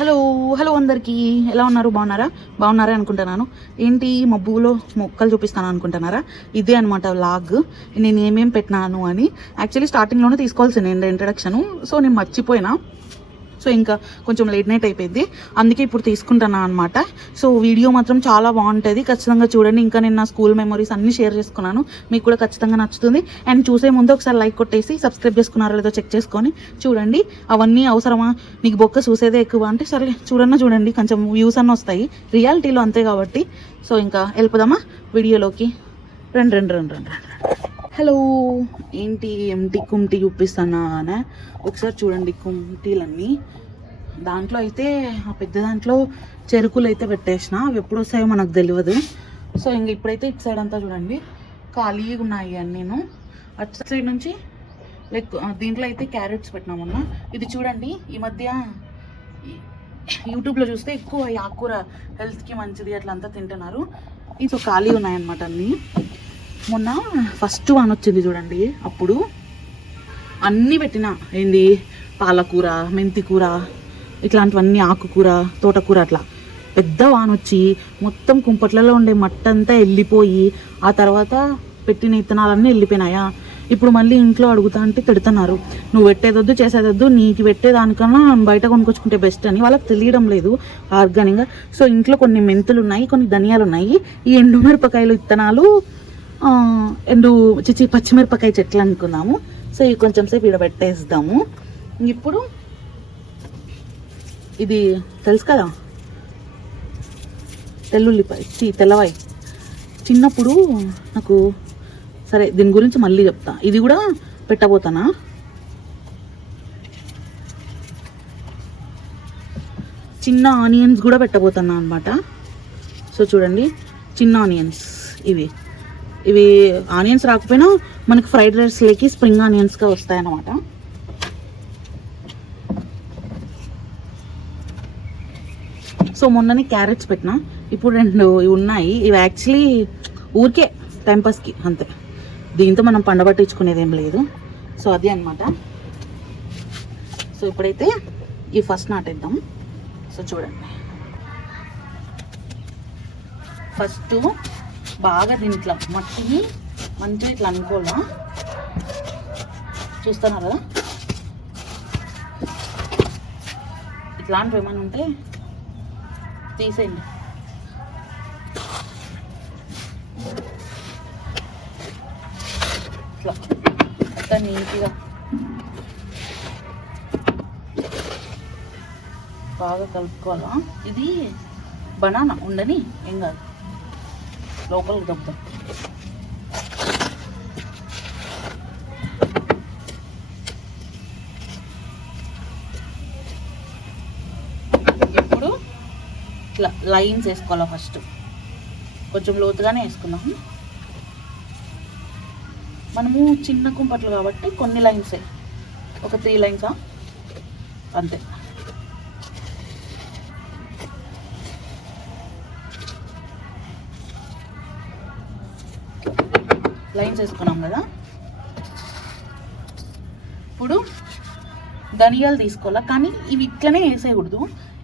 Hello hello అందరికీ ఎలా ఉన్నారు? బాగున్నారా అనుకుంటున్నాను. ఏంటి మబ్బులో మొక్కలు చూపిస్తాను అనుకుంటున్నారా? ఇదే అనమాట వ్లాగ్. నేను ఏమేమి పెట్టినాను అని యాక్చువల్లీ స్టార్టింగ్లోనే తీసుకోవాల్సింది ఇంట్రడక్షను. సో నేను మర్చిపోయినా. సో ఇంకా కొంచెం లేట్ నైట్ అయిపోయింది, అందుకే ఇప్పుడు తీసుకుంటున్నాను అనమాట. సో వీడియో మాత్రం చాలా బాగుంటుంది, ఖచ్చితంగా చూడండి. ఇంకా నేను నా స్కూల్ మెమరీస్ అన్నీ షేర్ చేసుకున్నాను, మీకు కూడా ఖచ్చితంగా నచ్చుతుంది. అండ్ చూసే ముందు ఒకసారి లైక్ కొట్టేసి సబ్స్క్రైబ్ చేసుకున్నారో లేదో చెక్ చేసుకొని చూడండి. అవన్నీ అవసరమా? నీకు బొక్క చూసేదే ఎక్కువ అంటే సరే చూడండి, కొంచెం వ్యూస్ అన్నీ వస్తాయి, రియాలిటీలో అంతే కాబట్టి. సో ఇంకా వెళ్ళిపోదామా వీడియోలోకి? రండి. హలో, ఏంటి ఎంటీ కుంటీ చూపిస్తానా? ఒకసారి చూడండి కుంటీలన్నీ. దాంట్లో అయితే ఆ పెద్ద దాంట్లో చెరుకులు అయితే పెట్టేసిన, అవి ఎప్పుడు వస్తాయో మనకు తెలియదు. సో ఇంక ఇప్పుడైతే ఇటు సైడ్ అంతా చూడండి ఖాళీగా ఉన్నాయి అని. నేను అటు సైడ్ నుంచి లైక్ దీంట్లో అయితే క్యారెట్స్ పెట్టినామన్నా. ఇది చూడండి, ఈ మధ్య యూట్యూబ్లో చూస్తే ఎక్కువ ఈ ఆకుకూర హెల్త్కి మంచిది అట్లా అంతా తింటున్నారు. ఇది ఖాళీ ఉన్నాయన్నమాట అన్నీ. మొన్న ఫస్ట్ వన్ వచ్చింది చూడండి, అప్పుడు అన్నీ పెట్టిన, ఏంది పాలకూర, మెంతి కూర, ఇట్లాంటివన్నీ, ఆకుకూర, తోటకూర, అట్లా పెద్ద వాన వచ్చి మొత్తం కుంపట్లలో ఉండే మట్టంతా వెళ్ళిపోయి ఆ తర్వాత పెట్టిన విత్తనాలన్నీ వెళ్ళిపోయినాయా. ఇప్పుడు మళ్ళీ ఇంట్లో అడుగుతా అంటే తిడుతున్నారు, నువ్వు పెట్టేదొద్దు చేసేదొద్దు, నీకు పెట్టేదానికన్నా బయట కొనుక్కొచ్చుకుంటే బెస్ట్ అని. వాళ్ళకి తెలియడం లేదు ఆర్గానిక్గా. సో ఇంట్లో కొన్ని మెంతులు ఉన్నాయి, కొన్ని ధనియాలు ఉన్నాయి, ఈ ఎండుమిరపకాయలు విత్తనాలు, పచ్చిమిరపకాయ చెట్లు అనుకున్నాము. సో ఇవి కొంచెం సేపు ఇక్కడ పెట్టేద్దాము. ఇప్పుడు ఇది తెలుసు కదా, తెల్లవాయి. చిన్నప్పుడు నాకు, సరే దీని గురించి మళ్ళీ చెప్తా. ఇది కూడా పెట్టబోతానా. చిన్న ఆనియన్స్ కూడా పెట్టబోతున్నా అనమాట. సో చూడండి, చిన్న ఆనియన్స్ ఇవి ఆనియన్స్ రాకపోయినా మనకి ఫ్రైడ్ రైస్లోకి స్ప్రింగ్ ఆనియన్స్గా వస్తాయన్నమాట. సో మొన్ననే క్యారెట్స్ పెట్టినా, ఇప్పుడు 2 ఇవి ఉన్నాయి. ఇవి యాక్చువల్లీ ఊరికే టైంపాస్కి అంతే, దీంతో మనం పండబట్టించుకునేది ఏం లేదు. సో అది అనమాట. సో ఇప్పుడైతే ఈ ఫస్ట్ నాటేద్దాం. సో చూడండి, ఫస్ట్ బాగా దీంట్లో మట్టిని మంచిగా ఇట్లా అనుకోవాలా. చూస్తున్నారు కదా, ఇట్లాంటివి ఏమైనా ఉంటే తీసేయండి. ఇట్లా అంతా నీట్గా బాగా కలుపుకోవాలా. ఇది బనానా ఉండని ఏం కాదు, లోపలికి దొబ్బం. ఇప్పుడు ఇట్లా లైన్స్ వేసుకోవాలా. ఫస్ట్ కొంచెం లోతుగానే వేసుకుందాం. మనము చిన్న కుంపట్లు కాబట్టి కొన్ని లైన్సే, ఒక 3 లైన్సా అంతే. లైన్స్ వేసుకున్నాం కదా. ఇప్పుడు ధనియాలు తీసుకోవాలా, కానీ ఇవి ఇట్లనే వేసేయకూడదు.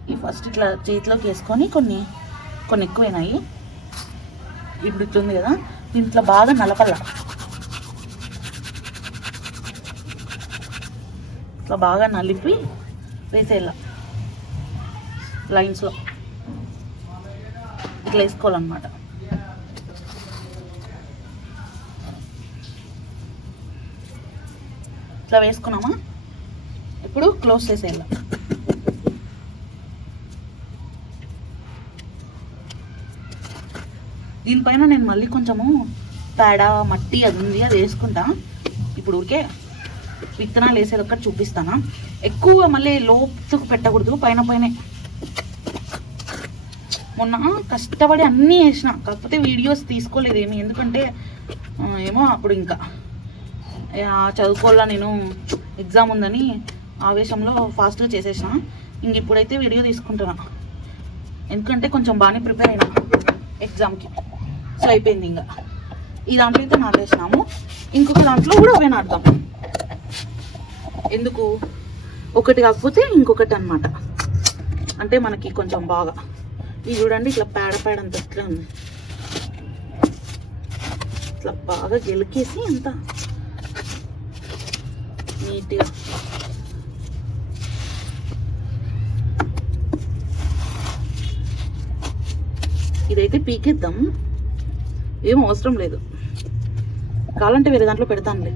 ఇవి ఫస్ట్ ఇట్లా చేతిలోకి వేసుకొని కొన్ని ఎక్కువైనాయి. ఇప్పుడు ఇట్లుంది కదా, దీంట్లో బాగా నలపల్లా. ఇట్లా బాగా నలిపి వేసేయాల. లైన్స్లో ఇట్లా వేసుకోవాలన్నమాట. ఇట్లా వేసుకున్నామా, ఇప్పుడు క్లోజ్ చేసేయాలి. దీనిపైన నేను మళ్ళీ కొంచెము పేడ, మట్టి అది ఉంది, అది వేసుకుంటా. ఇప్పుడు ఊరికే విత్తనాలు వేసేది ఒక్కటి చూపిస్తానా. ఎక్కువ మళ్ళీ లోతుకు పెట్టకూడదు, పైన. మొన్న కష్టపడి అన్నీ వేసిన, కాకపోతే వీడియోస్ తీసుకోలేదు ఏమి, ఎందుకంటే ఏమో అప్పుడు ఇంకా చదువుకోవాలా, నేను ఎగ్జామ్ ఉందని ఆవేశంలో ఫాస్ట్గా చేసేసిన. ఇంక ఇప్పుడైతే వీడియో తీసుకుంటున్నా, ఎందుకంటే కొంచెం బాగానే ప్రిపేర్ అయినా ఎగ్జామ్కి. సో అయిపోయింది. ఇంకా ఈ దాంట్లో అయితే నాటేసినాము, ఇంకొక దాంట్లో కూడా అవే నాటుదాం. ఎందుకు ఒకటి కాకపోతే ఇంకొకటి అనమాట. అంటే మనకి కొంచెం బాగా ఇది చూడండి ఇట్లా పేడ అంత ఇట్లా ఉంది, ఇట్లా బాగా గెలికేసి అంత నీట్గా ఇదైతే పీకేద్దాం, ఏం అవసరం లేదు, కావాలంటే వేరే దాంట్లో పెడతానులే.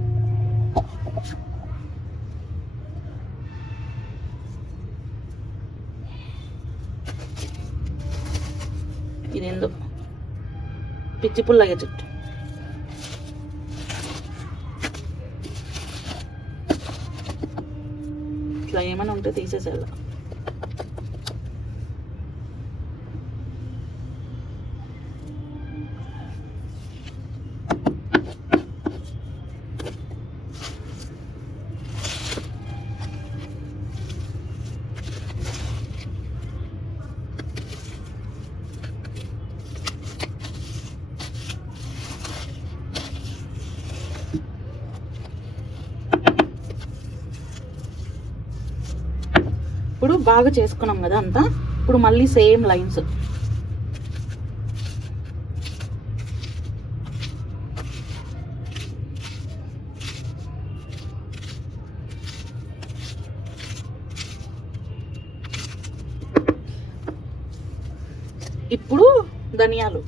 ఇదేందో పిచ్చి పుల్లయ్య చెట్టు, ఇట్లా ఏమైనా ఉంటే తీసేసేలా. ఇప్పుడు బాగా చేసుకున్నాం కదా అంతా, ఇప్పుడు మళ్ళీ సేమ్ లైన్స్ ఇప్పుడు ధనియాలు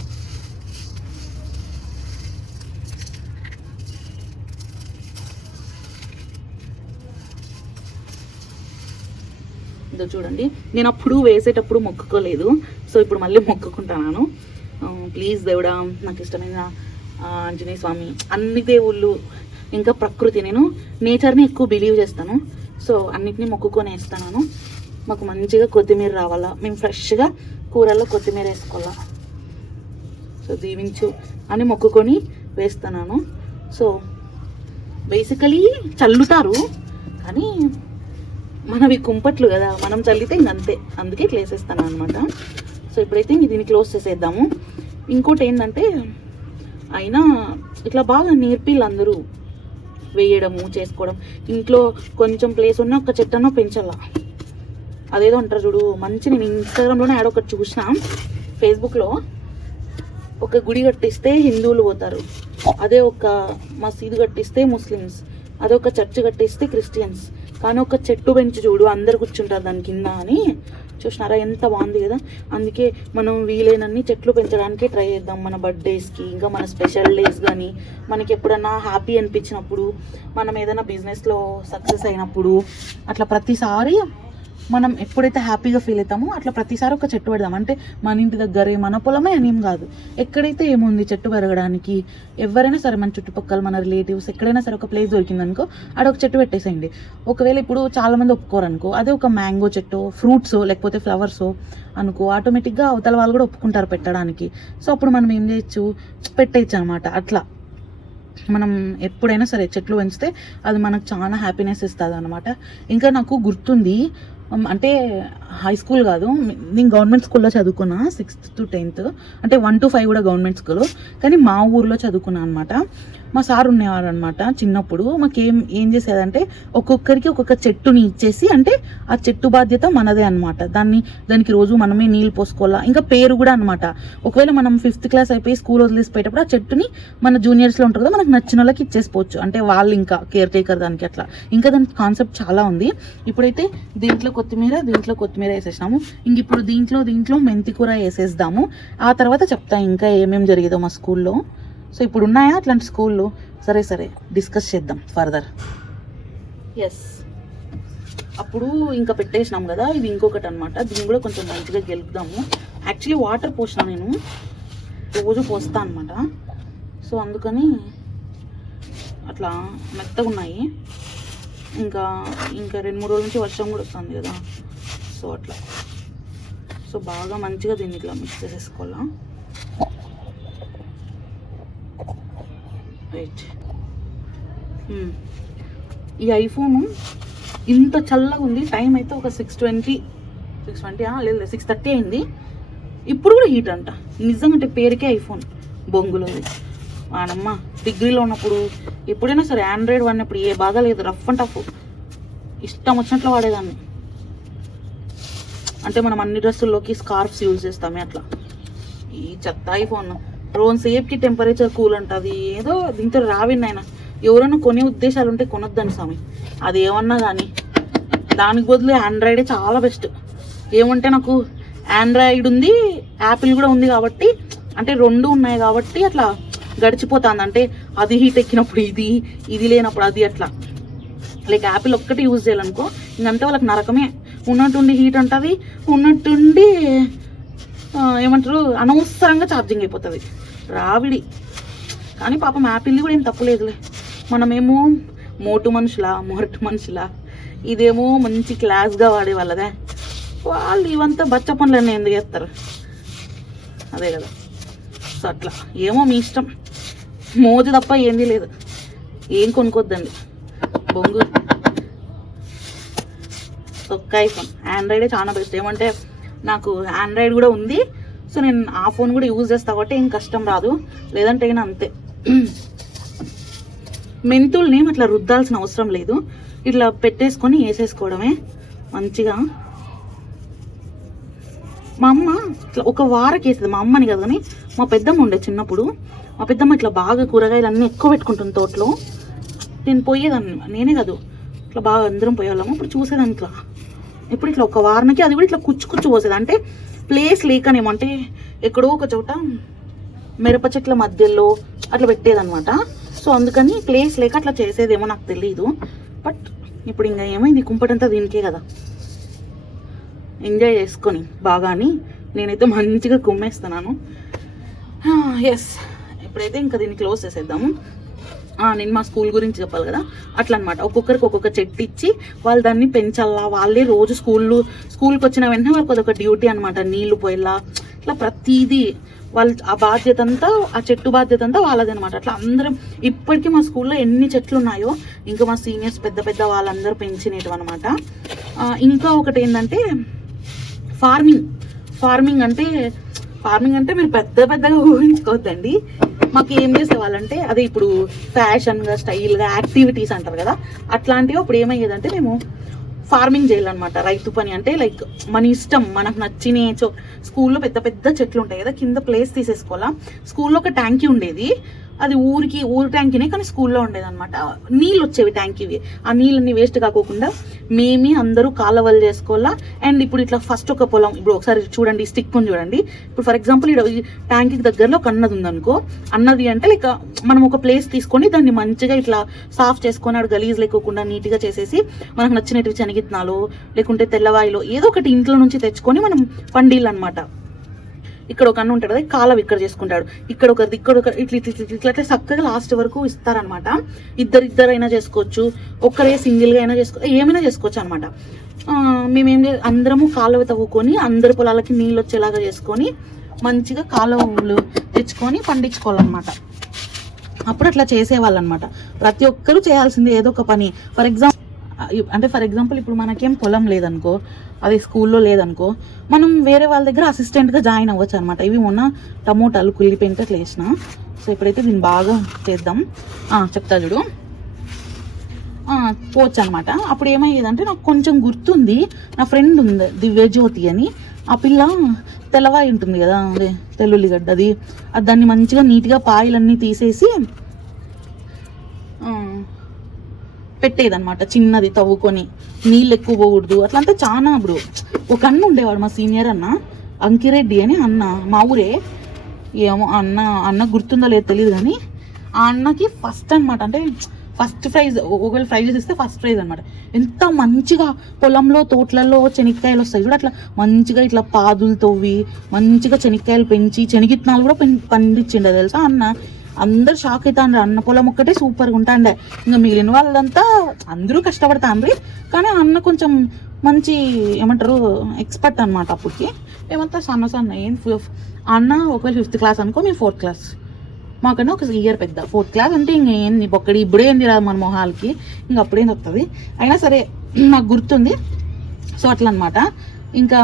ఇదో చూడండి, నేను అప్పుడు వేసేటప్పుడు మొక్కుకోలేదు, సో ఇప్పుడు మళ్ళీ మొక్కుకుంటున్నాను. ప్లీజ్ దేవుడా, నాకు ఇష్టమైన ఆంజనేయ స్వామి, అన్ని దేవుళ్ళు, ఇంకా ప్రకృతి, నేను నేచర్ని ఎక్కువ బిలీవ్ చేస్తాను, సో అన్నిటినీ మొక్కుకొని వేస్తాను. మాకు మంచిగా కొత్తిమీర రావాలా, మేము ఫ్రెష్గా కూరల్లో కొత్తిమీర వేసుకోవాలా, సో దీవించు అని మొక్కుకొని వేస్తున్నాను. సో బేసికలీ చల్లుతారు కానీ మనవి కుంపట్లు కదా, మనం చల్లితే ఇంకంతే, అందుకే ఇట్లా వేసేస్తాను అనమాట. సో ఇప్పుడైతే దీన్ని క్లోజ్ చేసేద్దాము. ఇంకోటి ఏంటంటే అయినా ఇట్లా బాగా నేర్పిల్లు అందరూ వేయడము చేసుకోవడం, ఇంట్లో కొంచెం ప్లేస్ ఉన్న ఒక చెట్టనో పెంచాలా. అదేదో అంటారు చూడు, మంచి నేను ఇన్స్టాగ్రామ్లోనే యాడ్ ఒకటి చూసిన, ఫేస్బుక్లో ఒక గుడి కట్టిస్తే హిందువులు పోతారు, అదే ఒక మసీదు కట్టిస్తే ముస్లిమ్స్, అదే ఒక చర్చ్ కట్టిస్తే క్రిస్టియన్స్, కానీ ఒక చెట్టు పెంచి చూడు అందరు కూర్చుంటారు దాని కింద అని. చూసినారా ఎంత బాగుంది కదా. అందుకే మనం వీలైనన్ని చెట్లు పెంచడానికి ట్రై చేద్దాం, మన బర్త్డేస్కి, ఇంకా మన స్పెషల్ డేస్ కానీ, మనకి ఎప్పుడన్నా హ్యాపీ అనిపించినప్పుడు, మనం ఏదైనా బిజినెస్లో సక్సెస్ అయినప్పుడు, అట్లా ప్రతిసారి మనం ఎప్పుడైతే హ్యాపీగా ఫీల్ అవుతామో అట్లా ప్రతిసారి ఒక చెట్టు పెడదాం. అంటే మన ఇంటి దగ్గరే మన పొలమే అనేం కాదు, ఎక్కడైతే ఏముంది చెట్టు పెరగడానికి, ఎవరైనా సరే మన చుట్టుపక్కల మన రిలేటివ్స్ ఎక్కడైనా సరే ఒక ప్లేస్ దొరికిందనుకో ఆడ ఒక చెట్టు పెట్టేసేయండి. ఒకవేళ ఇప్పుడు చాలామంది ఒప్పుకోరనుకో, అదే ఒక మ్యాంగో చెట్టు, ఫ్రూట్స్ లేకపోతే ఫ్లవర్స్ అనుకో, ఆటోమేటిక్గా అవతల వాళ్ళు కూడా ఒప్పుకుంటారు పెట్టడానికి. సో అప్పుడు మనం ఏం చేయొచ్చు, పెట్టేయచ్చు అనమాట. అట్లా మనం ఎప్పుడైనా సరే చెట్లు పెంచితే అది మనకు చాలా హ్యాపీనెస్ ఇస్తుంది అనమాట. ఇంకా నాకు గుర్తుంది, అంటే హై స్కూల్ కాదు, నేను గవర్నమెంట్ స్కూల్లో చదువుకున్నా 6th to 10th, అంటే 1 to 5 కూడా గవర్నమెంట్ స్కూల్, కానీ మా ఊర్లో చదువుకున్నా అనమాట. మా సార్ ఉండేవారు అనమాట. చిన్నప్పుడు మాకు ఏం చేసేదంటే ఒక్కొక్కరికి ఒక్కొక్క చెట్టుని ఇచ్చేసి, అంటే ఆ చెట్టు బాధ్యత మనదే అనమాట, దానికి రోజు మనమే నీళ్ళు పోసుకోవాలా, ఇంకా పేరు కూడా అనమాట. ఒకవేళ మనం 5th క్లాస్ అయిపోయి స్కూల్ వదిలేసిపోయేటప్పుడు ఆ చెట్టుని మన జూనియర్స్లో ఉంటారు కదా, మనకు నచ్చిన వాళ్ళకి ఇచ్చేసుకోవచ్చు, అంటే వాళ్ళు ఇంకా కేర్ టేకర్ దానికి. అట్లా ఇంకా దాని కాన్సెప్ట్ చాలా ఉంది. ఇప్పుడైతే దీంట్లో కొత్తిమీర వేసేసినాము, ఇంక ఇప్పుడు దీంట్లో మెంతి కూర వేసేద్దాము. ఆ తర్వాత చెప్తా ఇంకా ఏమేమి జరిగేదో మా స్కూల్లో. సో ఇప్పుడు ఉన్నాయా అట్లాంటి స్కూళ్ళు? సరే డిస్కస్ చేద్దాం ఫర్దర్. ఎస్, అప్పుడు ఇంకా పెట్టేసినాం కదా, ఇది ఇంకొకటి అనమాట. దీన్ని కూడా కొంచెం మంచిగా గెలుపుదాము. యాక్చువల్లీ వాటర్ పోసిన, నేను రోజు పోస్తా అనమాట. సో అందుకని అట్లా మెత్తగా ఉన్నాయి. ఇంకా 2-3 రోజుల నుంచి వర్షం కూడా వస్తుంది కదా, సో అట్లా. సో బాగా మంచిగా దీన్ని ఇట్లా మిక్స్ చేసేసుకోవాలా. రైట్, ఈ ఐఫోను ఇంత చల్లగా ఉంది. టైం అయితే ఒక 6:20 లేదు 6:30 అయింది. ఇప్పుడు కూడా హీట్ అంట. నిజంగా పేరుకే ఐఫోన్ బొంగులోది. వానమ్మ డిగ్రీలో ఉన్నప్పుడు ఎప్పుడైనా సరే ఆండ్రాయిడ్ వాడినప్పుడు ఏ బాధ లేదు, రఫ్ అండ్ టఫ్ ఇష్టం వచ్చినట్లు వాడేదాన్ని. అంటే మనం అన్ని డ్రెస్సుల్లోకి స్కార్ఫ్స్ యూజ్ చేస్తామే అట్లా. ఈ చెత్త ఐఫోన్ రోజు సేఫ్కి టెంపరేచర్ కూల్ అంటుంది, ఏదో దీంతో రావిన్నాయన. ఎవరైనా కొనే ఉద్దేశాలు ఉంటే కొనొద్దని స్వామి, అది ఏమన్నా కానీ. దానికి బదులు ఆండ్రాయిడే చాలా బెస్ట్. ఏమంటే నాకు ఆండ్రాయిడ్ ఉంది, యాపిల్ కూడా ఉంది కాబట్టి, అంటే రెండు ఉన్నాయి కాబట్టి అట్లా గడిచిపోతుంది. అంటే అది హీట్ ఎక్కినప్పుడు ఇది లేనప్పుడు అది అట్లా. లైక్ యాపిల్ ఒక్కటి యూజ్ చేయాలనుకో ఇంకంటే వాళ్ళకి నరకమే. ఉన్నట్టుండి హీట్ ఉంటుంది, ఉన్నట్టుండి ఏమంటారు అనవసరంగా ఛార్జింగ్ అయిపోతుంది రావిడి. కానీ పాపం యాపిల్ది కూడా ఏం తప్పులేదులే. మనమేమో మొరటు మనుషులా, ఇదేమో మంచి క్లాస్గా వాడే వాళ్ళదే. వాళ్ళు ఇవంతా బచ్చ పనులన్నీ ఎందుకు చేస్తారు, అదే కదా. సో అట్లా ఏమో మీ ఇష్టం, మోజు తప్ప ఏంది లేదు. ఏం కొనుక్కోద్దండి బొంగు. ఒక్క ఐఫోన్, ఆండ్రాయిడే చాలా బెస్ట్. ఏమంటే నాకు ఆండ్రాయిడ్ కూడా ఉంది, సో నేను ఆ ఫోన్ కూడా యూజ్ చేస్తా కాబట్టి ఏం కష్టం రాదు. లేదంటే అయినా అంతే. మెంతుల్ని అట్లా రుద్దాల్సిన అవసరం లేదు, ఇట్లా పెట్టేసుకొని వేసేసుకోవడమే మంచిగా. మా అమ్మ ఇట్లా ఒక వారకి వేసేది, మా అమ్మని కదా కానీ మా పెద్దమ్మ ఉండే చిన్నప్పుడు. మా పెద్దమ్మ ఇట్లా బాగా కూరగాయలు అన్నీ ఎక్కువ పెట్టుకుంటుంది తోటలో. నేను పోయేదాన్ని, నేనే కాదు ఇట్లా బాగా అందరం పోయేవాళ్ళము. ఇప్పుడు చూసేదాన్ని ఇట్లా ఇప్పుడు ఇట్లా ఒక వారానికి అది కూడా ఇట్లా కుచ్చు పోసేది. అంటే ప్లేస్ లేకనేమంటే ఎక్కడో ఒక చోట మిరప చెట్ల మధ్యలో అట్లా పెట్టేదన్నమాట. సో అందుకని ప్లేస్ లేక అట్లా చేసేదేమో నాకు తెలీదు. బట్ ఇప్పుడు ఇంకా ఏమైంది, కుంపటంతా దీనికే కదా. ఎంజాయ్ చేసుకొని బాగా అని నేనైతే మంచిగా కుమ్మేస్తున్నాను. ఎస్, ఇప్పుడైతే ఇంకా దీన్ని క్లోజ్ చేసేద్దాము. నేను మా స్కూల్ గురించి చెప్పాలి కదా, అట్లా అనమాట. ఒక్కొక్కరికి ఒక్కొక్క చెట్టు ఇచ్చి వాళ్ళు దాన్ని పెంచాలా. వాళ్ళే రోజు స్కూల్కి వచ్చిన వెంటనే వాళ్ళకి అదొక డ్యూటీ అనమాట. నీళ్లు పోయేలా ఇట్లా ప్రతిదీ వాళ్ళు ఆ బాధ్యత అంతా, ఆ చెట్టు బాధ్యత అంతా వాళ్ళది అనమాట. అట్లా అందరం ఇప్పటికీ మా స్కూల్లో ఎన్ని చెట్లు ఉన్నాయో ఇంకా మా సీనియర్స్ పెద్ద వాళ్ళందరూ పెంచినవి అనమాట. ఇంకా ఒకటి ఏంటంటే ఫార్మింగ్ అంటే మీరు పెద్దగా ఊహించుకోవద్దండి. మాకు ఏం చేసేవాళ్ళంటే అదే ఇప్పుడు ఫ్యాషన్గా స్టైల్గా యాక్టివిటీస్ అంటారు కదా, అట్లాంటివి అప్పుడు ఏమయ్యేదంటే మేము ఫార్మింగ్ చేయాలన్నమాట. రైతు పని అంటే లైక్ మన ఇష్టం, మనకు నచ్చిన స్కూల్లో పెద్ద చెట్లు ఉంటాయి కదా, కింద ప్లేస్ తీసేసుకోవాలా. స్కూల్లో ఒక ట్యాంకీ ఉండేది, అది ఊరు ట్యాంకీనే కానీ స్కూల్లో ఉండేది అనమాట. నీళ్ళు వచ్చేవి ట్యాంకీవి. ఆ నీళ్ళన్నీ వేస్ట్ కాకోకుండా మేమే అందరూ కాలువలు చేసుకోవాలా. అండ్ ఇప్పుడు ఇట్లా ఫస్ట్ ఒక పొలం, ఇప్పుడు ఒకసారి చూడండి స్టిక్ ఉంది చూడండి. ఇప్పుడు ఫర్ ఎగ్జాంపుల్ ఇక్కడ ఈ ట్యాంకీకి దగ్గరలో ఒక అన్నది ఉందనుకో, అన్నది అంటే లైక్ మనం ఒక ప్లేస్ తీసుకొని దాన్ని మంచిగా ఇట్లా సాఫ్ చేసుకొని అక్కడ గలీజ్ లేకోకుండా నీట్గా చేసేసి మనకు నచ్చినట్టు శనగిత్తనాలు లేకుంటే తెల్లవాయిలో ఏదో ఒకటి ఇంట్లో నుంచి తెచ్చుకొని మనం పండిళ్ళు అనమాట. ఇక్కడ ఒక అన్న ఉంటాడు కదా, కాలం ఇక్కడ చేసుకుంటాడు, ఇక్కడ ఒకరిది ఇట్లా చక్కగా లాస్ట్ వరకు ఇస్తారనమాట. ఇద్దరైనా చేసుకోవచ్చు, ఒక్కరే సింగిల్గా అయినా ఏమైనా చేసుకోవచ్చు అనమాట. మేమేం అందరము కాలువ తవ్వుకొని అందరి పొలాలకి నీళ్ళు వచ్చేలాగా చేసుకొని మంచిగా కాలువలు తెచ్చుకొని పండించుకోవాలన్నమాట. అప్పుడు అట్లా చేసేవాళ్ళు అనమాట. ప్రతి ఒక్కరూ చేయాల్సింది ఏదో ఒక పని. ఫర్ ఎగ్జాంపుల్ ఇప్పుడు మనకేం పొలం లేదనుకో, అది స్కూల్లో లేదనుకో, మనం వేరే వాళ్ళ దగ్గర అసిస్టెంట్గా జాయిన్ అవ్వచ్చు అనమాట. ఇవి మొన్న టమోటాలు కుళ్ళిపోయింటే అట్లా వేసిన. సో ఇప్పుడైతే దీన్ని బాగా చేద్దాం. చెప్తా చూడు, పోవచ్చు అనమాట. అప్పుడు ఏమయ్యేదంటే నాకు కొంచెం గుర్తుంది, నా ఫ్రెండ్ ఉంది దివ్యజ్యోతి అని, ఆ పిల్ల తెల్లవాయి ఉంటుంది కదా, అదే తెల్లుల్లిగడ్డ, అది దాన్ని మంచిగా నీట్గా పాయలన్నీ తీసేసి పెట్టేదన్నమాట. చిన్నది తవ్వుకొని నీళ్ళు ఎక్కువ పోకూడదు అట్లంతా. చాలా ఇప్పుడు ఒక అన్న ఉండేవాడు మా సీనియర్ అన్న, అంకిరెడ్డి అని అన్న, మా ఊరే. ఏమో అన్న గుర్తుందో లేదో తెలియదు కానీ ఆ అన్నకి ఫస్ట్ అనమాట, అంటే ఫస్ట్ ప్రైజ్, ఒకవేళ ప్రైజెస్ ఇస్తే ఫస్ట్ ప్రైజ్ అనమాట. ఎంత మంచిగా పొలంలో తోటలలో శనక్కాయలు వస్తాయి కూడా, అట్లా మంచిగా ఇట్లా పాదులు తవ్వి మంచిగా శనక్కాయలు పెంచి శనగిత్తనాలు కూడా పండించిండే తెలుసా అన్న. అందరు షాక్ అవుతాండ్రు, అన్న పొలం ఒక్కటే సూపర్గా ఉంటాండే. ఇంకా మిగిలిన వాళ్ళంతా అందరూ కష్టపడతాండ్రి, కానీ అన్న కొంచెం మంచి ఏమంటారు ఎక్స్పర్ట్ అనమాట. అప్పటికి ఏమంతా సన్న ఏం అన్న ఒకవేళ 5th క్లాస్ అనుకో, మేము 4th క్లాస్, మాకన్నా ఒక ఇయర్ పెద్ద. 4th క్లాస్ అంటే ఇంకేంది ఒక్కడి ఇప్పుడే ఏంది రాదు మన మొహాలకి, ఇంక అప్పుడేం వస్తుంది. అయినా సరే నాకు గుర్తుంది. సో అట్లా అనమాట. ఇంకా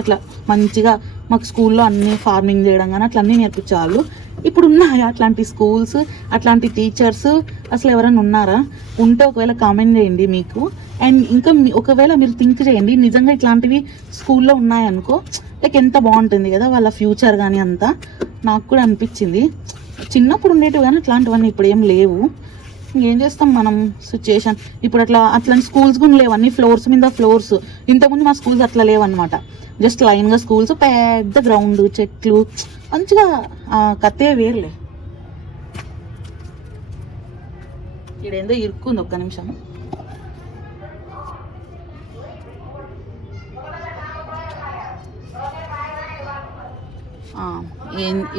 అట్లా మంచిగా మాకు స్కూల్లో అన్నీ ఫార్మింగ్ చేయడం కానీ అట్లా అన్నీ నేర్పించేవాళ్ళు. ఇప్పుడు ఉన్నాయా అట్లాంటి స్కూల్స్, అట్లాంటి టీచర్స్? అసలు ఎవరైనా ఉన్నారా? ఉంటే ఒకవేళ కామెంట్ చేయండి మీకు. అండ్ ఇంకా ఒకవేళ మీరు థింక్ చేయండి, నిజంగా ఇట్లాంటివి స్కూల్లో ఉన్నాయనుకో లైక్ ఎంత బాగుంటుంది కదా వాళ్ళ ఫ్యూచర్ కానీ అంతా. నాకు కూడా అనిపించింది చిన్నప్పుడు ఉండేటివి కానీ అట్లాంటివన్నీ ఇప్పుడు ఏం లేవు. ఏం చేస్తాం మనం సిచ్యుయేషన్. ఇప్పుడు అట్లాంటి స్కూల్స్ కూడా లేవు, అన్ని ఫ్లోర్స్ మీద ఫ్లోర్స్. ఇంతకుముందు మా స్కూల్స్ అట్లా లేవన్నమాట, జస్ట్ లైన్గా స్కూల్స్, పెద్ద గ్రౌండ్, చెట్లు, మంచిగా కత్తే వేరులే. ఇదేందో ఇరుక్కుంది, ఒక్క నిమిషం.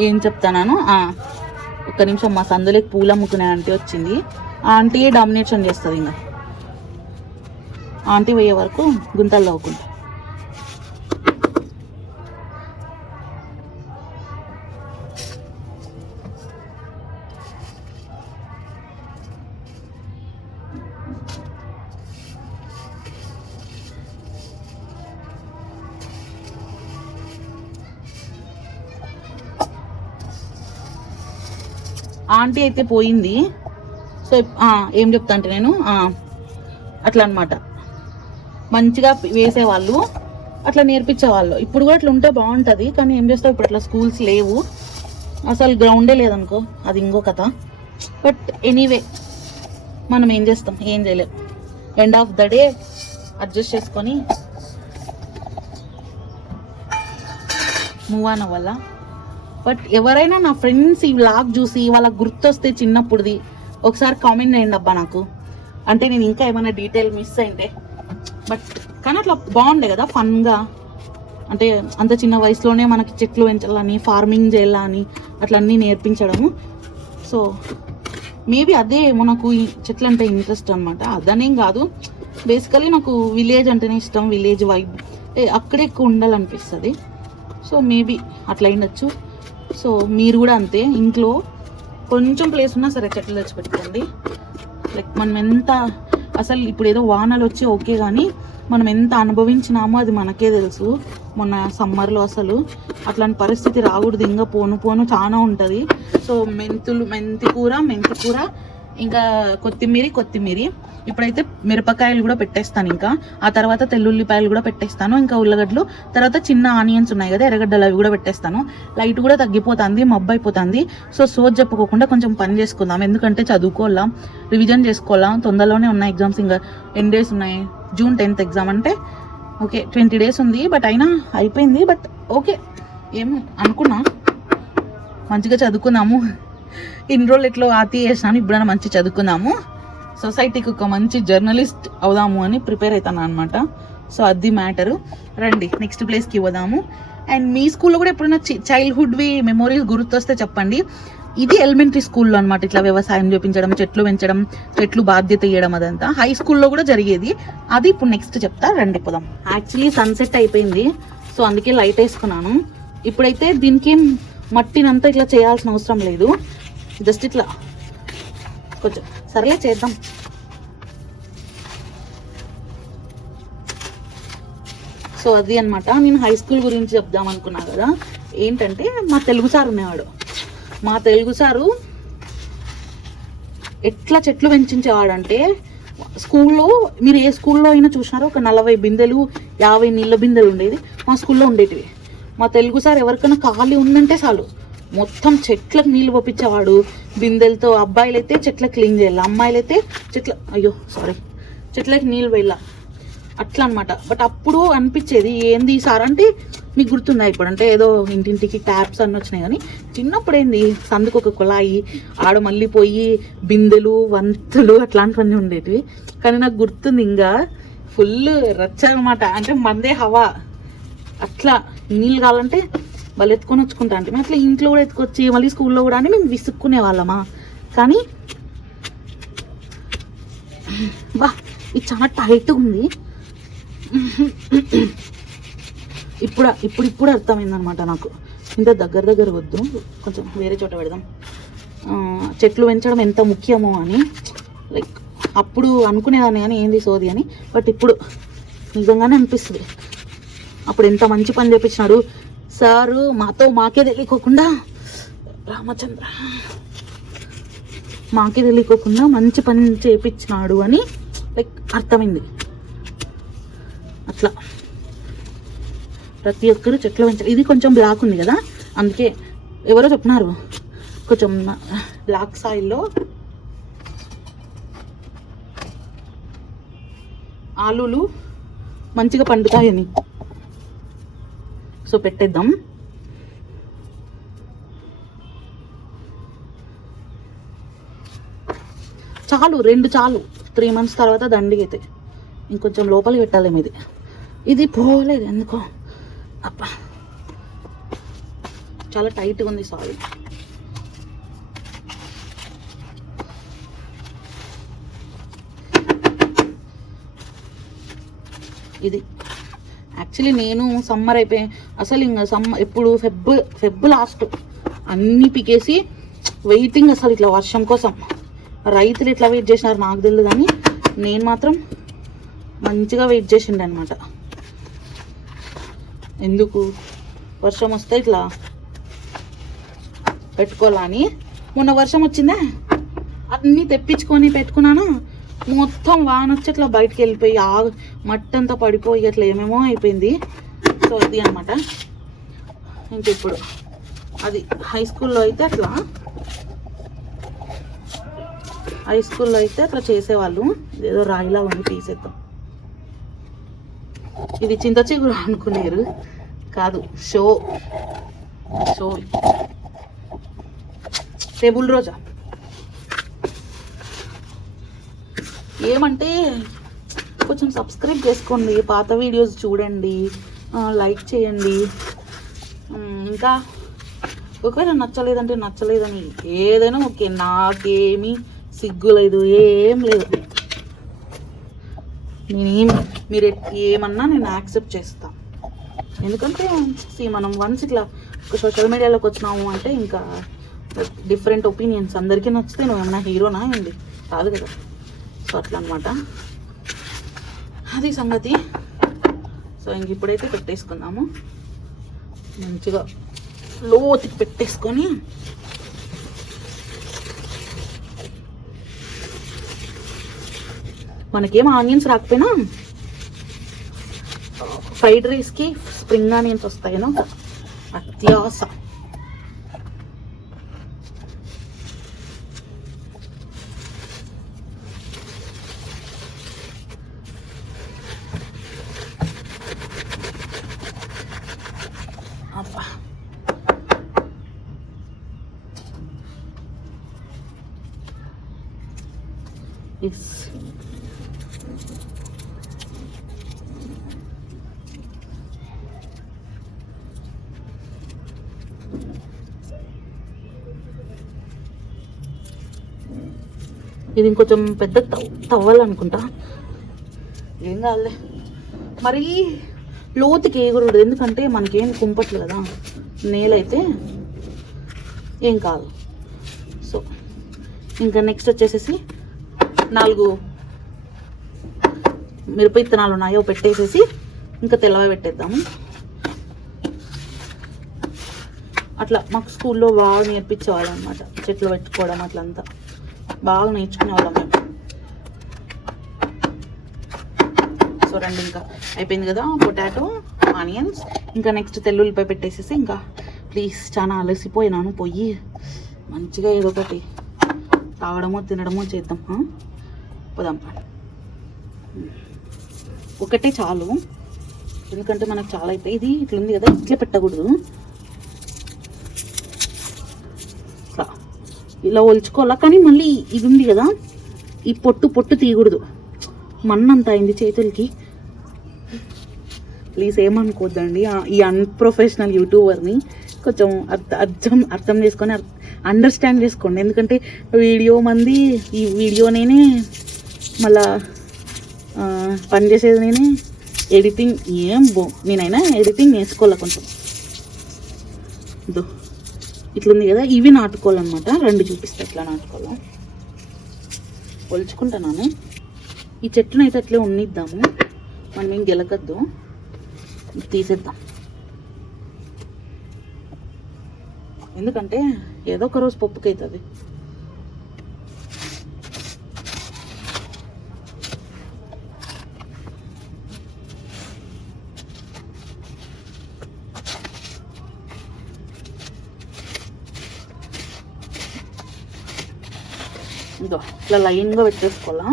ఏం చెప్తాను, ఒక్క నిమిషం. మా సందులోకి పూలు అమ్ముకునే ఆంటీ వచ్చింది. ఆ ఆంటీ డామినేషన్ చేస్తుంది. ఇంకా ఆంటీ పోయే వరకు గుంతలు తవ్వుకుంటా. ఆంటీ అయితే పోయింది. సో ఏం చెప్తా అంటే నేను అట్లా అనమాట, మంచిగా వేసేవాళ్ళు, అట్లా నేర్పించేవాళ్ళు. ఇప్పుడు కూడా అట్లా ఉంటే బాగుంటుంది, కానీ ఏం చేస్తావు, ఇప్పుడు అట్లా స్కూల్స్ లేవు, అసలు గ్రౌండే లేదనుకో, అది ఇంకో కథ. బట్ ఎనీవే మనం ఏం చేస్తాం, ఏం చేయలేం. End of the day adjust చేసుకొని మూవ్ ఆన్ అవ్వాలా. బట్ ఎవరైనా నా ఫ్రెండ్స్ ఈ వ్లాగ్ చూసి వాళ్ళకి గుర్తొస్తే చిన్నప్పుడుది ఒకసారి కామెంట్ చేయండి అబ్బా నాకు, అంటే నేను ఇంకా ఏమైనా డీటెయిల్ మిస్ అయింటే. బట్ కానీ అట్లా బాగుండే కదా, ఫన్గా. అంటే అంత చిన్న వయసులోనే మనకి చెట్లు పెంచాలని, ఫార్మింగ్ చేయాలని అట్లా అన్నీ నేర్పించడము. సో మేబీ అదే ఏమో నాకు ఈ చెట్లు అంటే ఇంట్రెస్ట్ అనమాట. అదనేం కాదు, బేసికలీ నాకు విలేజ్ అంటేనే ఇష్టం, విలేజ్ వైబ్, అక్కడే ఎక్కువ ఉండాలనిపిస్తుంది. సో మేబీ అట్లా అయిండొచ్చు. సో మీరు కూడా అంతే, ఇంట్లో కొంచెం ప్లేస్ ఉన్నా సరే చెట్లు తెచ్చి పెట్టుకోండి. లైక్ మనం ఎంత, అసలు ఇప్పుడు ఏదో వానలు వచ్చి ఓకే, కానీ మనం ఎంత అనుభవించినామో అది మనకే తెలుసు. మొన్న సమ్మర్లో అసలు అట్లాంటి పరిస్థితి రాకూడదు, ఇంకా పోను పోను చాలా ఉంటుంది. సో మెంతి కూర, ఇంకా కొత్తిమీర. ఇప్పుడైతే మిరపకాయలు కూడా పెట్టేస్తాను, ఇంకా ఆ తర్వాత తెల్లుల్లిపాయలు కూడా పెట్టేస్తాను, ఇంకా ఉల్లగడ్డలు, తర్వాత చిన్న ఆనియన్స్ ఉన్నాయి కదా, ఎర్రగడ్డలు, అవి కూడా పెట్టేస్తాను. లైట్ కూడా తగ్గిపోతుంది, మబ్బు అయిపోతుంది. సో సోజ్ చెప్పుకోకుండా కొంచెం పని చేసుకుందాం, ఎందుకంటే చదువుకోవాలా, రివిజన్ చేసుకోవాలా. తొందరలోనే ఉన్నాయి ఎగ్జామ్స్, ఇంకా ఎన్ని డేస్ ఉన్నాయి, June 10th ఎగ్జామ్ అంటే ఓకే 20 days ఉంది. బట్ అయినా అయిపోయింది. బట్ ఓకే, ఏం అనుకున్నా, మంచిగా చదువుకుందాము. ఇన్ని రోజులు ఎట్లో ఆతి చేసినాను, ఇప్పుడైనా మంచి చదువుకుందాము, సొసైటీకి ఒక మంచి జర్నలిస్ట్ అవుదాము అని ప్రిపేర్ అవుతాను అనమాట. సో అది మ్యాటరు. రండి నెక్స్ట్ ప్లేస్కి పోదాము. అండ్ మీ స్కూల్లో కూడా ఎప్పుడైనా చైల్డ్హుడ్వి మెమోరీస్ గుర్తొస్తే చెప్పండి. ఇది ఎలిమెంటరీ స్కూల్లో అనమాట, ఇట్లా వ్యవసాయం చేపించడం, చెట్లు పెంచడం, చెట్లు బాధ్యత ఇవ్వడం, అదంతా హై స్కూల్లో కూడా జరిగేది. అది ఇప్పుడు నెక్స్ట్ చెప్తా, రండి పోదాం. యాక్చువల్లీ సన్సెట్ అయిపోయింది, సో అందుకే లైట్ వేసుకున్నాను. ఇప్పుడైతే దీనికి మట్టినంతా ఇట్లా చేయాల్సిన అవసరం లేదు, జస్ట్ ఇట్లా కొంచెం సర్లే చేద్దాం. సో అది అనమాట. నేను హై స్కూల్ గురించి చెప్దాం అనుకున్నా కదా. ఏంటంటే మా తెలుగు సార్ ఉండేవాడు. మా తెలుగు సారు ఎట్లా చెట్లు పెంచేవాడు అంటే, స్కూల్లో మీరు ఏ స్కూల్లో అయినా చూసినారో ఒక 40 బిందెలు 50 నీళ్ళ బిందెలు ఉండేది, మా స్కూల్లో ఉండేటివి. మా తెలుగు సార్ ఎవరికైనా ఖాళీ ఉందంటే చాలు మొత్తం చెట్లకు నీళ్ళు పంపించేవాడు బిందెలతో. అబ్బాయిలు అయితే చెట్లకు క్లీన్ చేయాలి, అమ్మాయిలు అయితే చెట్లకి నీళ్ళు వెళ్ళా, అట్లా అనమాట. బట్ అప్పుడు అనిపించేది ఏంది సార్ అంటే, మీకు గుర్తుందా ఇప్పుడు అంటే ఏదో ఇంటింటికి ట్యాప్స్ అన్నీ వచ్చినాయి, కానీ చిన్నప్పుడు ఏంది సందుకు ఒక కుళాయి, ఆడ మళ్ళీ పోయి బిందెలు, వంతులు అట్లాంటివన్నీ ఉండేటివి. కానీ నాకు గుర్తుంది ఇంకా ఫుల్ రచ్చ అనమాట. అంటే మందే హవా, అట్లా నీళ్ళు కావాలంటే వాళ్ళు ఎత్తుకొని వచ్చుకుంటా అంటే మేము అట్లా ఇంట్లో కూడా ఎత్తుకొచ్చి మళ్ళీ స్కూల్లో కూడా అని మేము విసుక్కునే వాళ్ళమా. కానీ బా ఇది చాలా టైట్గా ఉంది. ఇప్పుడు అర్థమైందనమాట నాకు, ఇంత దగ్గర వద్దు, కొంచెం వేరే చోట పెడదాం. చెట్లు పెంచడం ఎంత ముఖ్యమో అని లైక్ అప్పుడు అనుకునేదాన్ని కానీ ఏంది సోది అని. బట్ ఇప్పుడు నిజంగానే అనిపిస్తుంది, అప్పుడు ఎంత మంచి పని చేపించినాడు సారు. మాకే తెలియకోకుండా రామచంద్ర మాకే తెలియకోకుండా మంచి పని చేయించినాడు అని లైక్ అర్థమైంది. అట్లా ప్రతి ఒక్కరు చెట్లు పెంచాలి. ఇది కొంచెం బ్లాక్ ఉంది కదా, అందుకే ఎవరో చెప్తున్నారు కొంచెం బ్లాక్ సాయిల్లో ఆలులు మంచిగా పండుతాయని. సో పెట్టేద్దాం. చాలు, 2 చాలు. 3 months తర్వాత దండిగా అయితే ఇంకొంచెం లోపలికి పెట్టాలేమో. ఇది పోలేదు ఎందుకో, అబ్బా చాలా టైట్గా ఉంది సారీ. ఇది యాక్చువల్లీ నేను సమ్మర్ అయిపోయి అసలు ఇంకా ఎప్పుడు ఫెబ్ లాస్ట్ అన్నీ పికేసి వెయిటింగ్ అసలు ఇట్లా వర్షం కోసం. రైతులు ఎట్లా వెయిట్ చేసినారు నాకు తెలియదు, కానీ నేను మాత్రం మంచిగా వెయిట్ చేసిండే అనమాట. ఎందుకు వర్షం వస్తే ఇట్లా పెట్టుకోవాలని. మొన్న వర్షం వచ్చిందా, అన్నీ తెప్పించుకొని పెట్టుకున్నాను, మొత్తం వాన వచ్చి ఇట్లా బయటకు వెళ్ళిపోయి మట్టి అంతా పడిపోయి అట్లా ఏమేమో అయిపోయింది. సో ఇది అనమాట. ఇంక ఇప్పుడు అది హై స్కూల్లో అయితే అట్లా చేసేవాళ్ళు. ఏదో రాయిలా ఉంది, తీసేద్దాం. ఇది చింత చిగురు అనుకునేరు కాదు, షో టేబుల్ రోజా. ఏమంటే కొంచెం సబ్స్క్రైబ్ చేసుకోండి, పాత వీడియోస్ చూడండి, లైక్ చేయండి. ఇంకా ఒకవేళ నచ్చలేదంటే నచ్చలేదని ఏదైనా ఓకే, నాకేమీ సిగ్గు లేదు, ఏం లేదు. మీరు ఏమన్నా నేను యాక్సెప్ట్ చేస్తాను. ఎందుకంటే మనం వన్స్ ఇట్లా సోషల్ మీడియాలోకి వచ్చినాము అంటే ఇంకా డిఫరెంట్ ఒపీనియన్స్. అందరికీ నచ్చితే నువ్వు ఏమన్నా హీరోనా ఏంటి, కాదు కదా. సో అట్లా అనమాట, అది సంగతి. సో ఇంక ఇప్పుడైతే పెట్టేసుకుందాము, మంచిగా లోతుకి పెట్టేసుకొని. మనకేం ఆనియన్స్ రాకపోయినా ఫ్రైడ్ రైస్కి స్ప్రింగ్ ఆనియన్స్ వస్తాయనో అత్యాస. అబ్బా ఇది ఇంకొంచెం పెద్ద తవ్వాలనుకుంటా. ఏం కాదులే, మరీ లోతుకి వేయకూడదు, ఎందుకంటే మనకేం కుంపట్లు కదా నేలైతే ఏం కాదు. సో ఇంకా నెక్స్ట్ వచ్చేసేసి 4 మిరప విత్తనాలు ఉన్నాయో పెట్టేసేసి ఇంకా తెల్లవి పెట్టేద్దాము. అట్లా మాకు స్కూల్లో బాగా నేర్పించేవాళ్ళం అనమాట, చెట్లు పెట్టుకోవడం అట్లంతా బాగా నేర్చుకునేవాళ్ళం మేము. సో రండి, ఇంకా అయిపోయింది కదా పొటాటో ఆనియన్స్. ఇంకా నెక్స్ట్ తెల్లుల్లిపాయ పెట్టేసేసి ఇంకా ప్లీజ్ చాలా అలసిపోయినాను, పోయి మంచిగా ఏదో ఒకటి తాగడమో తినడమో చేద్దాం. పోదాం, ఒకటే చాలు, ఎందుకంటే మనకు చాలా అయిపోయి. ఇది ఇట్లుంది కదా, ఇట్లా పెట్టకూడదు, ఇలా ఒలుచుకోవాలా. కానీ మళ్ళీ ఇది ఉంది కదా, ఈ పొట్టు తీయకూడదు, మన్నంతా అయింది చేతులకి. ప్లీజ్ ఏమనుకోద్దండి, ఈ అన్ప్రొఫెషనల్ యూట్యూబర్ని కొంచెం అర్థం చేసుకొని అండర్స్టాండ్ చేసుకోండి. ఎందుకంటే ఈ వీడియో నేనే, మళ్ళా పనిచేసేది నేనే, ఎడిటింగ్ నేనైనా ఎడిటింగ్ నేర్చుకోవాలి కొంచెం. ఇట్లుంది కదా, ఇవి నాటుకోవాలన్నమాట. 2 చూపిస్తా ఎట్లా నాటుకోవాలో. ఒలుచుకుంటున్నాను. ఈ చెట్టును అయితే అట్లే ఉన్నిద్దాము, మనం ఏం గెలకద్దు, తీసేద్దాం. ఎందుకంటే ఏదో ఒక రోజు పప్పుకి అవుతుంది. ఇదో ఇట్లా లైన్గా పెట్టేసుకోవాలా.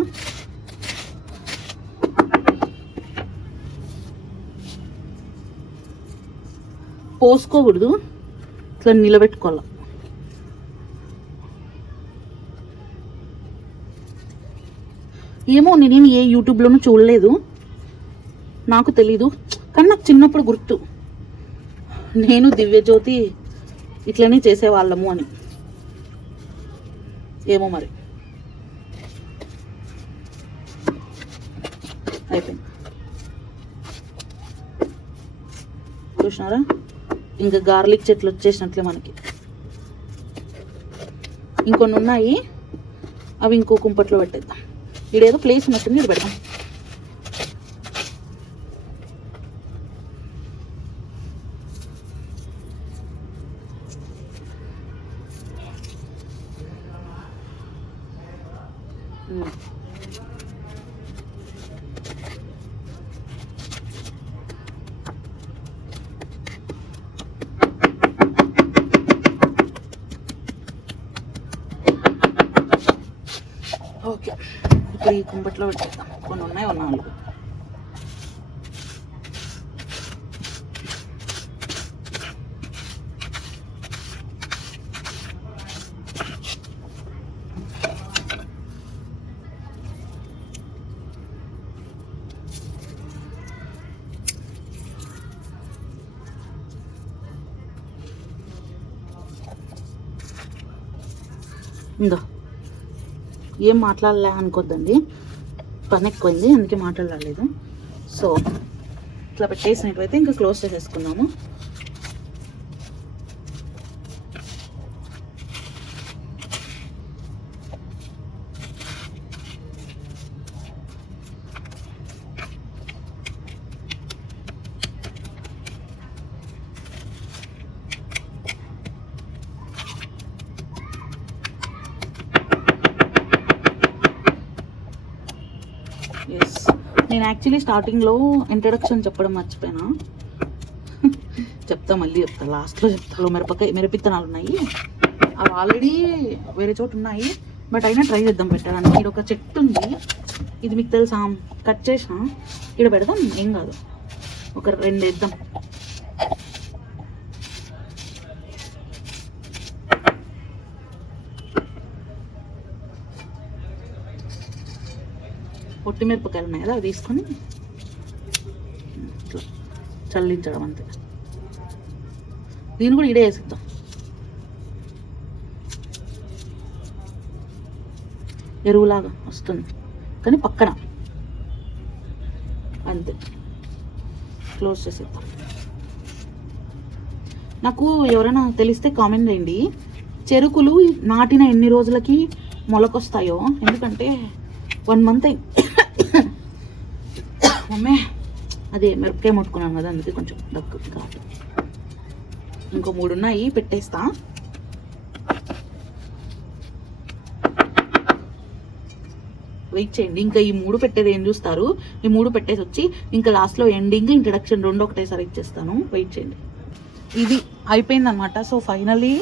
పోసుకోకూడదు, ఇట్లా నిలబెట్టుకోవాలి. ఏమో నేనేమి ఏ యూట్యూబ్లోనూ చూడలేదు, నాకు తెలీదు. కానీ నాకు చిన్నప్పుడు గుర్తు, నేను దివ్యజ్యోతి ఇట్లనే చేసేవాళ్ళము అని. ఏమో మరి అయిపోయింది. చూసినారా, ఇంకా గార్లిక్ చెట్లు వచ్చేసినట్లే మనకి. ఇంకొన్ని ఉన్నాయి, అవి ఇంకో కుంపట్లో పెట్టేద్దాం. ఇడేదో ప్లేస్ ఉన్నట్టుంది, ఇది పెడదాం. ఓకే, ఇప్పుడు ఈ కుంపట్లో పెట్టేద్దాం. కొన్ని ఉన్నాయి, 4. ఇందో ఏం మాట్లాడలే అనుకోద్దండి, పని ఎక్కువైంది అందుకే మాట్లాడలేదు. సో ఇట్లా పెట్టేసినట్లయితే ఇంకా క్లోజ్ చేసేసుకున్నాము. ఎస్, నేను యాక్చువల్లీ స్టార్టింగ్లో ఇంట్రడక్షన్ చెప్పడం మర్చిపోయినా. మళ్ళీ చెప్తా, లాస్ట్లో చెప్తా. మిరపిత్తనాలు ఉన్నాయి, అవి ఆల్రెడీ వేరే చోటు ఉన్నాయి, బట్ అయినా ట్రై చేద్దాం పెట్టడానికి. ఇక్కడ ఒక చెట్టు ఉంది, ఇది మీకు తెలుసా, కట్ చేసిన. ఇక్కడ పెడదాం, ఏం కాదు, ఒక 2 వేద్దాం. పొట్టి మిరపకాయలు ఉన్నాయి కదా, అవి తీసుకొని ఇట్లా చల్లించడం అంతే. దీన్ని కూడా ఇడే వేసిద్దాం. ఎరువులాగా వస్తుంది కానీ పక్కన అంతే. క్లోజ్ చేసేద్దాం. నాకు ఎవరైనా తెలిస్తే కామెంట్ చేయండి, చెరుకులు నాటిన ఎన్ని రోజులకి మొలకొస్తాయో. ఎందుకంటే 1 మంత్ మమ్మే అదే మిరపకాయ ముట్టుకున్నాను కదా, అందుకే కొంచెం దగ్గు కాదు. ఇంకో 3 ఉన్నాయి, పెట్టేస్తా. వెయిట్ చేయండి. ఇంకా ఈ 3 పెట్టేది ఏం చూస్తారు, ఈ 3 పెట్టేసి వచ్చి ఇంకా లాస్ట్లో ఎండింగ్ ఇంట్రడక్షన్ 2 ఒకటేసారి ఇచ్చేస్తాను. వెయిట్ చేయండి. ఇది అయిపోయింది అనమాట. సో ఫైనలీ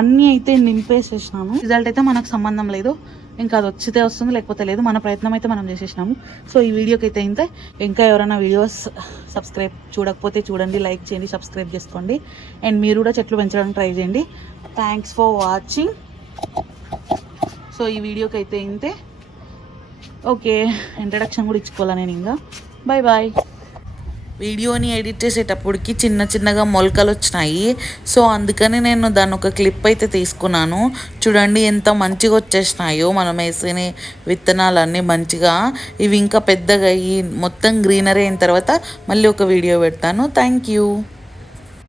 అన్నీ అయితే నింపేసేసినాను. రిజల్ట్ అయితే మనకు సంబంధం లేదు, ఇంకా అది వచ్చితే వస్తుంది లేకపోతే లేదు. మన ప్రయత్నం అయితే మనం చేసేసినాము. సో ఈ వీడియోకి అయితే ఇంతే. ఇంకా ఎవరైనా వీడియోస్ చూడకపోతే చూడండి, లైక్ చేయండి, సబ్స్క్రైబ్ చేసుకోండి. అండ్ మీరు కూడా చెట్లు పెంచడానికి ట్రై చేయండి. Thanks for watching. సో ఈ వీడియోకి అయితే ఇంతే. ఓకే, ఇంట్రడక్షన్ కూడా ఇచ్చుకోవాలా నేను ఇంకా. Bye bye. వీడియోని ఎడిట్ చేసేటప్పటికి చిన్నగా మొలకలు వచ్చినాయి. సో అందుకని నేను దాన్ని ఒక క్లిప్ అయితే తీసుకున్నాను. చూడండి ఎంత మంచిగా వచ్చేసినాయో మనం వేసిన విత్తనాలన్నీ మంచిగా. ఇవి ఇంకా పెద్దగా అయ్యి మొత్తం గ్రీనరీ అయిన తర్వాత మళ్ళీ ఒక వీడియో పెడతాను. Thank you.